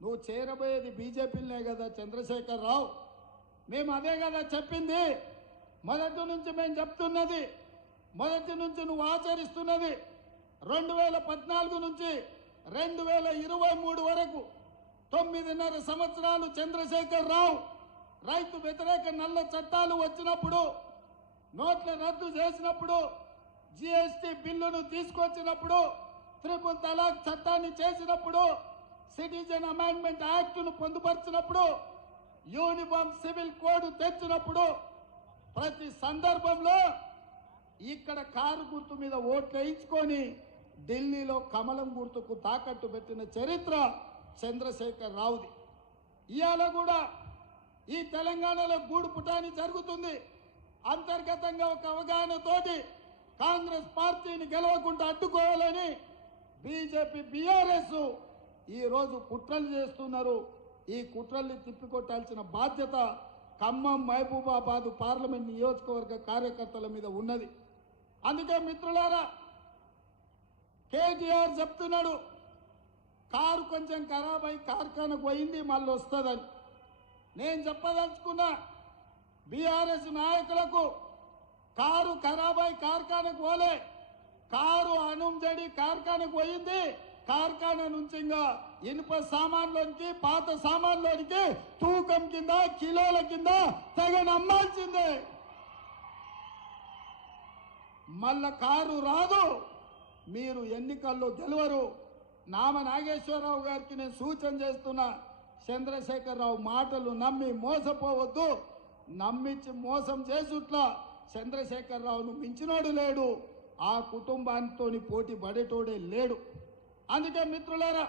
నువ్వు చేరబోయేది బీజేపీలనే కదా చంద్రశేఖర్ రావు. మేము అదే కదా చెప్పింది. మొదటి నుంచి మేము చెప్తున్నది, మొదటి నుంచి నువ్వు ఆచరిస్తున్నది. 2014 నుంచి 2023 వరకు 9.5 సంవత్సరాలు చంద్రశేఖర్ రావు రైతు వ్యతిరేక నల్ల చట్టాలు వచ్చినప్పుడు, నోట్ల రద్దు చేసినప్పుడు, జిఎస్టీ బిల్లును తీసుకొచ్చినప్పుడు, ట్రిపుల్ తలాక్ చట్టాన్ని చేసినప్పుడు, సిటిజన్ అమెండ్మెంట్ యాక్ట్ను పొందుపరిచినప్పుడు, యూనిఫామ్ సివిల్ కోడ్ తెచ్చినప్పుడు, ప్రతి సందర్భంలో ఇక్కడ కారు గుర్తు మీద ఓట్లు వేయించుకొని ఢిల్లీలో కమలం గుర్తుకు తాకట్టు పెట్టిన చరిత్ర చంద్రశేఖర్ రావుది. ఇవాళ కూడా ఈ తెలంగాణలో గూడు పుటాని జరుగుతుంది. అంతర్గతంగా ఒక అవగాహనతోటి కాంగ్రెస్ పార్టీని గెలవకుండా అడ్డుకోవాలని బీజేపీ బీఆర్ఎస్ ఈరోజు కుట్రలు చేస్తున్నారు. ఈ కుట్రల్ని తిప్పికొట్టాల్సిన బాధ్యత ఖమ్మం మహబూబాబాద్ పార్లమెంట్ నియోజకవర్గ కార్యకర్తల మీద ఉన్నది. అందుకే మిత్రులారా, కేటీఆర్ చెప్తున్నాడు కారు కొంచెం ఖరాబ్ అయి కార్ఖానకు పోయింది మళ్ళీ వస్తుందని. నేను చెప్పదలుచుకున్నా బీఆర్ఎస్ నాయకులకు, కారు ఖరాబ్ అయి కార్ఖానకు పోలే, కారు అనుంజడి కార్ఖానకు పోయింది. కార్ఖానా నుంచి ఇంకా ఇనుప సామాన్లోనికి, పాత సామాన్లోనికి తూకం కింద, కిలోల కింద తెగ నమ్మాల్సిందే. మళ్ళా కారు రాదు, మీరు ఎన్నికల్లో గెలవరు. నామ నాగేశ్వరరావు గారికి నేను సూచన చేస్తున్నా, చంద్రశేఖర్ రావు మాటలు నమ్మి మోసపోవద్దు. నమ్మించి మోసం చేసుట్లా చంద్రశేఖర్ రావును మించినోడు లేడు, ఆ కుటుంబానితో పోటీ పడేటోడే లేడు. అందుకే మిత్రులారా,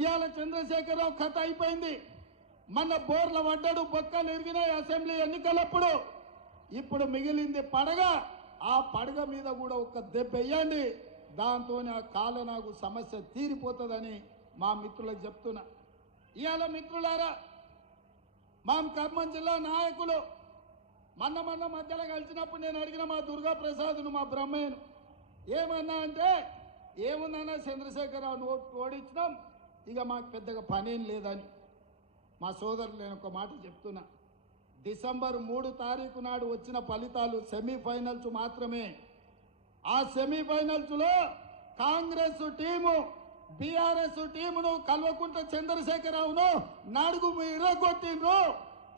ఇవాళ చంద్రశేఖర్ రావు కథ అయిపోయింది. మన బోర్ల పడ్డాడు, బొక్కలు ఎరిగినాయి అసెంబ్లీ ఎన్నికలప్పుడు. ఇప్పుడు మిగిలింది పడగ. ఆ పడగ మీద కూడా ఒక దెబ్బ వేయండి, దాంతో ఆ కాలనాగు సమస్య తీరిపోతుందని మా మిత్రులకు చెప్తున్నా. ఇవాళ మిత్రులారా, మా ఖమ్మం జిల్లా నాయకులు మొన్న మధ్యలో కలిసినప్పుడు నేను అడిగిన మా దుర్గా ప్రసాద్ను, మా బ్రహ్మయ్యను, ఏమన్నా అంటే, ఏముందన్నా చంద్రశేఖరరావు ఓడించినాం, ఇక మాకు పెద్దగా పనేం లేదని. మా సోదరులు నేను ఒక మాట చెప్తున్నా, డిసెంబర్ 3 తారీఖు నాడు వచ్చిన ఫలితాలు సెమీఫైనల్స్ మాత్రమే. ఆ సెమీఫైనల్స్లో కాంగ్రెస్ టీము బీఆర్ఎస్ టీమును కల్వకుంట్ల చంద్రశేఖరరావును నడుగు ఇరగొట్టిండ్రు.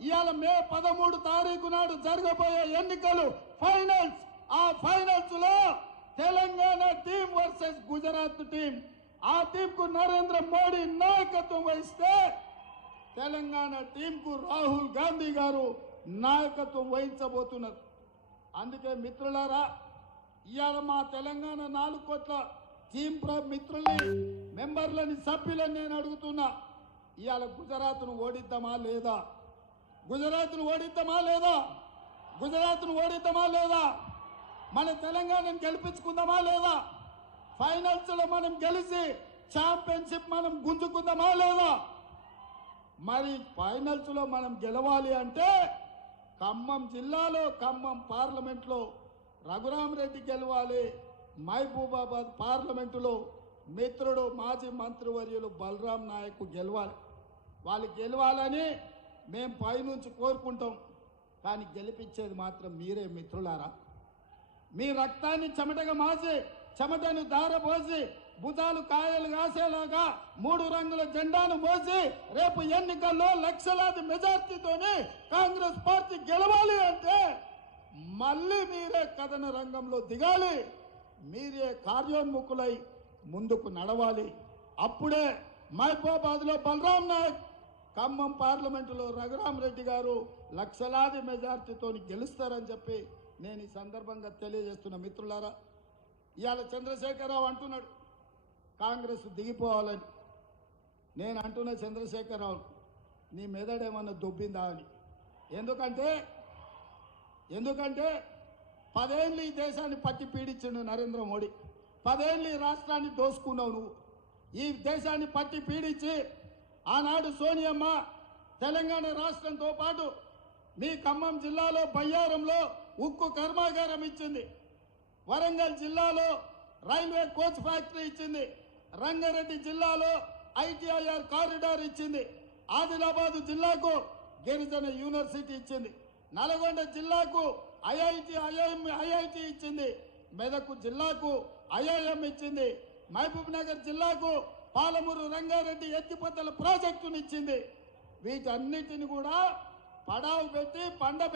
ఇవాళ మే 13 తారీఖు నాడు జరగబోయే ఎన్నికలు ఫైనల్స్. ఆ ఫైనల్స్ లో Telangana team versus Gujarat team. ఆ టీంకు నరేంద్ర మోడీ నాయకత్వం వహిస్తే తెలంగాణ టీంకు రాహుల్ గాంధీ గారు నాయకత్వం వహించబోతున్నారు. అందుకే మిత్రులారా, ఇవాళ మా తెలంగాణ 4 కోట్ల టీం మిత్రుల్ని, మెంబర్లని, సభ్యులని నేను అడుగుతున్నా, ఇవాళ గుజరాత్ను ఓడిద్దామా లేదా? గుజరాత్ను ఓడిద్దామా లేదా? గుజరాత్ను ఓడిద్దామా లేదా? మన తెలంగాణను గెలిపించుకుందామా లేదా? ఫైనల్స్లో మనం గెలిచి ఛాంపియన్షిప్ మనం గుంజుకుందామా లేదా? మరి ఫైనల్స్లో మనం గెలవాలి అంటే ఖమ్మం జిల్లాలో, ఖమ్మం పార్లమెంట్లో రఘురామరెడ్డి గెలవాలి. మహబూబాబాద్ పార్లమెంటులో మిత్రుడు మాజీ మంత్రివర్యులు బలరాం నాయక్ గెలవాలి. వాళ్ళు గెలవాలని మేము పైనుంచి కోరుకుంటాం, కానీ గెలిపించేది మాత్రం మీరే మిత్రులారా. మీ రక్తాన్ని చెమటగా మాసి, చెమటను దారపోసి, భుజాలు కాయలు కాసేలాగా 3 రంగుల జెండాను మోసి రేపు ఎన్నికల్లో లక్షలాది మెజార్టీతోనే కాంగ్రెస్ పార్టీ గెలవాలి అంటే మళ్ళీ మీరే కథన రంగంలో దిగాలి, మీరే కార్యోన్ముఖులై ముందుకు నడవాలి. అప్పుడే మహబూబాబాద్లో బలరాం నాయక్, ఖమ్మం పార్లమెంటులో రఘురామరెడ్డి గారు లక్షలాది మెజార్టీతో గెలుస్తారని చెప్పి నేను ఈ సందర్భంగా తెలియజేస్తున్న మిత్రులారా. ఇవాళ చంద్రశేఖరరావు అంటున్నాడు కాంగ్రెస్ దిగిపోవాలని. నేను అంటున్న చంద్రశేఖరరావు, నీ మెదడేమన్నా దొబ్బిందా అని. ఎందుకంటే 10 ఏళ్ళు ఈ దేశాన్ని పట్టి పీడించిండు నరేంద్ర మోడీ. 10 ఏళ్ళు ఈ రాష్ట్రాన్ని దోసుకున్నావు నువ్వు. ఈ దేశాన్ని పట్టి పీడించి ఆనాడు సోనియమ్మ తెలంగాణ రాష్ట్రంతో పాటు మీ ఖమ్మం జిల్లాలో బయ్యారంలో ఉక్కు కర్మాగారం ఇచ్చింది, వరంగల్ జిల్లాలో రైల్వే కోచ్ ఫ్యాక్టరీ ఇచ్చింది, రంగారెడ్డి జిల్లాలో ఐటీఐఆర్ కారిడార్ ఇచ్చింది, ఆదిలాబాద్ జిల్లాకు గిరిజన యూనివర్సిటీ ఇచ్చింది, నల్గొండ జిల్లాకు ఐఐటి ఇచ్చింది, మెదక్ జిల్లాకు ఐఐఎం ఇచ్చింది, మహబూబ్ నగర్ జిల్లాకు పాలమూరు రంగారెడ్డి ఎత్తిపోతల ప్రాజెక్టును ఇచ్చింది. వీటన్నిటిని కూడా పడావు పెట్టి పండబెట్టి